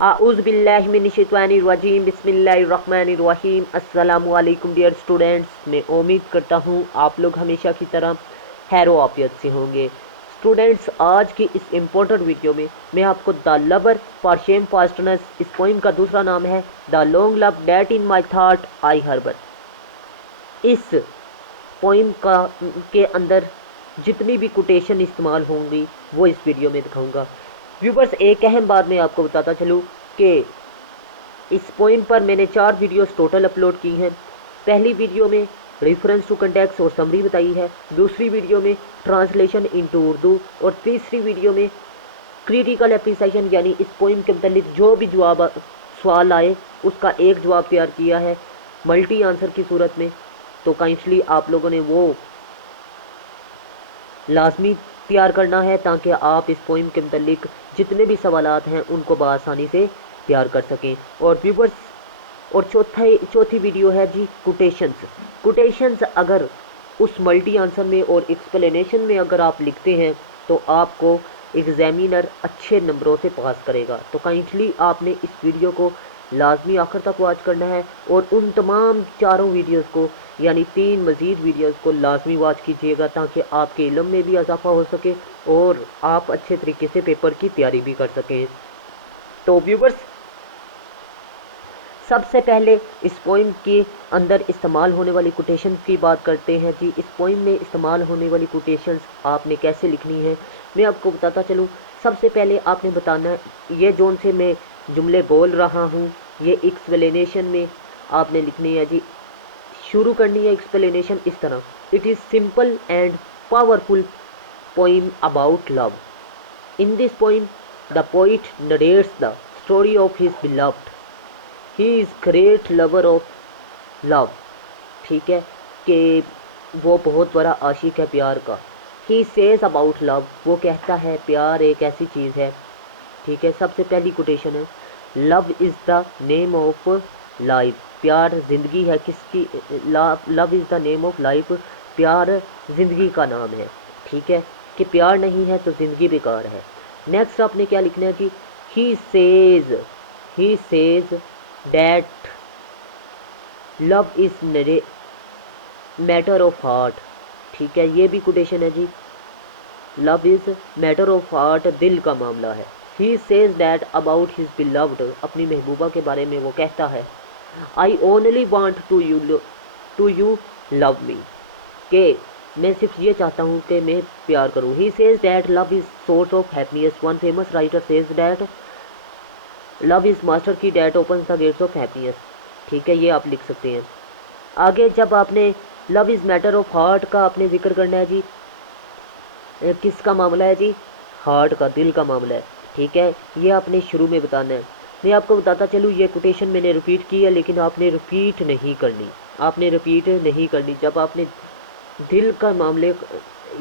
आउज़ बिल्लाहि मिनश्शैतानिर रजीम बिस्मिल्लाहिर्रहमानिर्रहीम। अस्सलामु अलैकुम डियर स्टूडेंट्स। मैं उम्मीद करता हूँ आप लोग हमेशा की तरह खैर आफियत से होंगे। स्टूडेंट्स, आज की इस इम्पोर्टेंट वीडियो में मैं आपको the lover for shamefastness, इस पोइम का दूसरा नाम है the long love that in my thought I harbour. इस पोइम का के अंदर जितनी भी कोटेशन इस्तेमाल होंगी वो इस वीडियो में दिखाऊंगा। व्यूवर्स, एक अहम बात मैं आपको बताता चलूँ कि इस पोइम पर मैंने 4 वीडियोस टोटल अपलोड की हैं। पहली वीडियो में रेफरेंस टू कंटेक्स्ट और समरी बताई है, दूसरी वीडियो में ट्रांसलेशन इनटू उर्दू और तीसरी वीडियो में क्रिटिकल एप्रिसिएशन, यानी इस पोइम के मतलब जो भी जवाब सवाल आए उसका एक जवाब तैयार किया है मल्टी आंसर की सूरत में। तो काइंडली आप लोगों ने वो लाजमी तैयार करना है ताकि आप इस पोइम के मतलब जितने भी सवालात हैं उनको बआसानी से तैयार कर सकें। और व्यूवर्स, और चौथी वीडियो है जी कोटेशंस अगर उस मल्टी आंसर में और एक्सप्लेनेशन में अगर आप लिखते हैं तो आपको एग्जामिनर अच्छे नंबरों से पास करेगा। तो काइंडली आपने इस वीडियो को लाजमी आखिर तक वॉच करना है और उन तमाम चारों वीडियोस को यानी 3 मज़ीद वीडियोस को लाजमी वॉच कीजिएगा ताकि आपके इल्म में भी इजाफा हो सके और आप अच्छे तरीके से पेपर की तैयारी भी कर सकें। तो व्यूवर्स, सबसे पहले इस पोइम के अंदर इस्तेमाल होने वाली कोटेशन की बात करते हैं जी। इस पोइम में इस्तेमाल होने वाली कोटेशंस आपने कैसे लिखनी है मैं आपको बताता चलूँ। सबसे पहले आपने बताना ये जोन से मैं जुमले बोल रहा हूँ ये एक्सप्लेनेशन में आपने लिखनी है जी। शुरू करनी है एक्सप्लेनेशन इस तरह, it is simple and powerful poem about love. In this poem the poet narrates the story of his beloved. He is great lover of love. ठीक है कि वो बहुत बड़ा आशिक है प्यार का। ही सेज अबाउट लव, वो कहता है प्यार एक ऐसी चीज़ है। ठीक है, सबसे पहली कोटेशन है love is the name of life. प्यार ज़िंदगी है किसकी? Love is the name of life, प्यार ज़िंदगी का नाम है। ठीक है कि प्यार नहीं है तो ज़िंदगी बेकार है। नेक्स्ट आपने क्या लिखना है कि he says that love is matter of heart. ठीक है, ये भी कोटेशन है जी। Love is matter of heart, दिल का मामला है। He says that about his beloved, अपनी महबूबा के बारे में वो कहता है I only want to you love me, के मैं सिर्फ ये चाहता हूँ कि मैं प्यार करूँ। He says that love is source of happiness. One famous writer says that love is master key that open the gates of happiness. ठीक है, ये आप लिख सकते हैं। आगे जब आपने love is matter of heart का आपने जिक्र करना है जी, किसका मामला है जी? हार्ट का, दिल का मामला है। ठीक है, ये आपने शुरू में बताना है। मैं आपको बताता चलूँ ये कोटेशन मैंने रिपीट की है लेकिन आपने रिपीट नहीं करनी, जब आपने दिल का मामले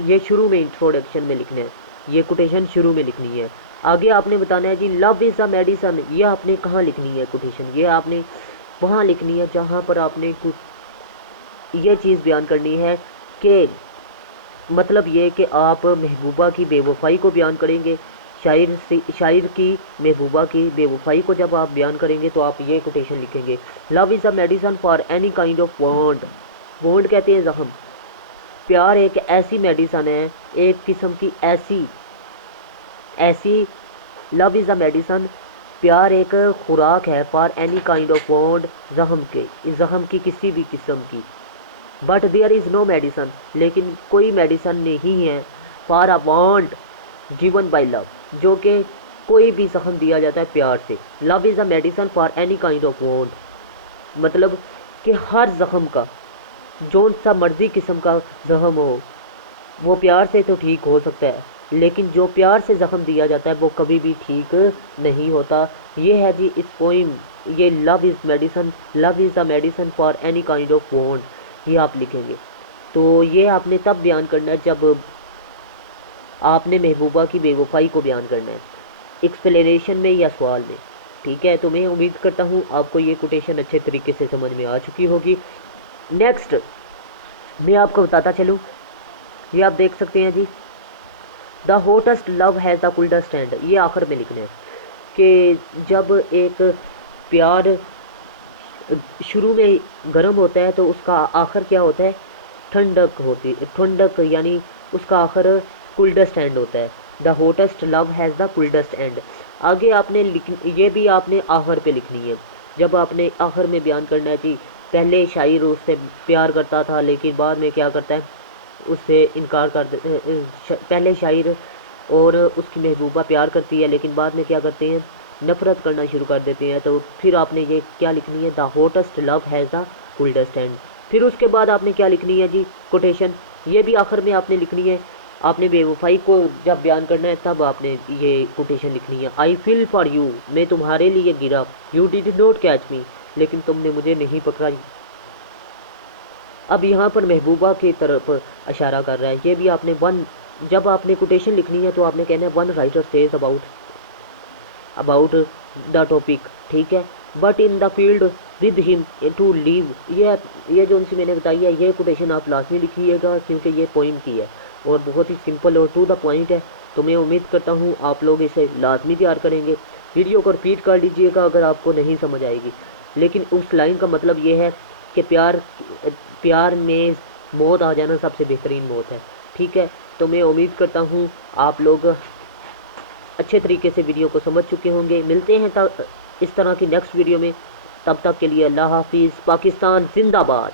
ये शुरू में इंट्रोडक्शन में लिखना है, ये कोटेशन शुरू में लिखनी है। आगे आपने बताना है जी लव इज़ अ मेडिसन, ये आपने कहाँ लिखनी है कोटेशन? ये आपने वहाँ लिखनी है जहाँ पर आपने ये चीज़ बयान करनी है कि मतलब ये कि आप महबूबा की बेवफाई को बयान करेंगे। शायर की महबूबा की बेवफाई को जब आप बयान करेंगे तो आप ये कोटेशन लिखेंगे love is a medicine for any kind of wound. Wound कहते हैं ज़ख्म। प्यार एक ऐसी मेडिसन है, एक किस्म की ऐसी लव इज़ अ मेडिसन, प्यार एक खुराक है for any kind of wound, ज़ख्म की किसी भी किस्म की। But there is no medicine, लेकिन कोई मेडिसन नहीं है for a want given by love, जो कि कोई भी जख्म दिया जाता है प्यार से। Love is a medicine for any kind of want, मतलब कि हर जख्म का, जो सा मर्जी किस्म का जख्म हो वो प्यार से तो ठीक हो सकता है, लेकिन जो प्यार से ज़ख्म दिया जाता है वो कभी भी ठीक नहीं होता। ये है जी इस पोइम, ये love is the medicine for any kind of want, ये आप लिखेंगे। तो ये आपने तब बयान करना है जब आपने महबूबा की बेवफाई को बयान करना है, एक्सप्लेनेशन में या सवाल में। ठीक है, तो मैं उम्मीद करता हूँ आपको ये कोटेशन अच्छे तरीके से समझ में आ चुकी होगी। नेक्स्ट मैं आपको बताता चलूँ, ये आप देख सकते हैं जी the hottest love has the coldest end, ये आखिर में लिखना है। कि जब एक प्यार शुरू में गर्म होता है तो उसका आखिर क्या होता है, ठंडक होती, ठंडक यानी उसका आखिर कुल्डेस्ट एंड होता है। The hottest love has the coldest end. आगे आपने ये भी आपने आखिर पे लिखनी है। जब आपने आखिर में बयान करना है कि पहले शायर उससे प्यार करता था लेकिन बाद में क्या करता है, उससे इनकार कर पहले शायर और उसकी महबूबा प्यार करती है लेकिन बाद में क्या करते हैं, नफरत करना शुरू कर देते हैं। तो फिर आपने ये क्या लिखनी है, the hottest love has the coldest and. फिर उसके बाद आपने क्या लिखनी है जी, कोटेशन। ये भी आखिर में आपने लिखनी है। आपने बेवफाई को जब बयान करना है तब आपने ये कोटेशन लिखनी है। आई फील फॉर यू, मैं तुम्हारे लिए गिरा, यू डिड नॉट कैच मी, लेकिन तुमने मुझे नहीं पकड़ा। अब यहाँ पर महबूबा की तरफ इशारा कर रहा है। ये भी आपने वन, जब आपने कोटेशन लिखनी है तो आपने कहना है one writer says about the topic, ठीक है, but in the field with him to leave. ये जो उनसे मैंने बताई है, ये कोटेशन आप लाजमी लिखिएगा क्योंकि ये पोइम की है और बहुत ही सिंपल और टू द पॉइंट है। तो मैं उम्मीद करता हूँ आप लोग इसे लाजमी तैयार करेंगे। वीडियो को रिपीट कर लीजिएगा अगर आपको नहीं समझ आएगी, लेकिन उस लाइन का मतलब ये है कि प्यार में मौत आ जाना सबसे बेहतरीन मौत है, ठीक है। तो मैं उम्मीद करता हूँ आप लोग अच्छे तरीके से वीडियो को समझ चुके होंगे। मिलते हैं इस तरह की नेक्स्ट वीडियो में, तब तक के लिए अल्लाह हाफिज़। पाकिस्तान जिंदाबाद।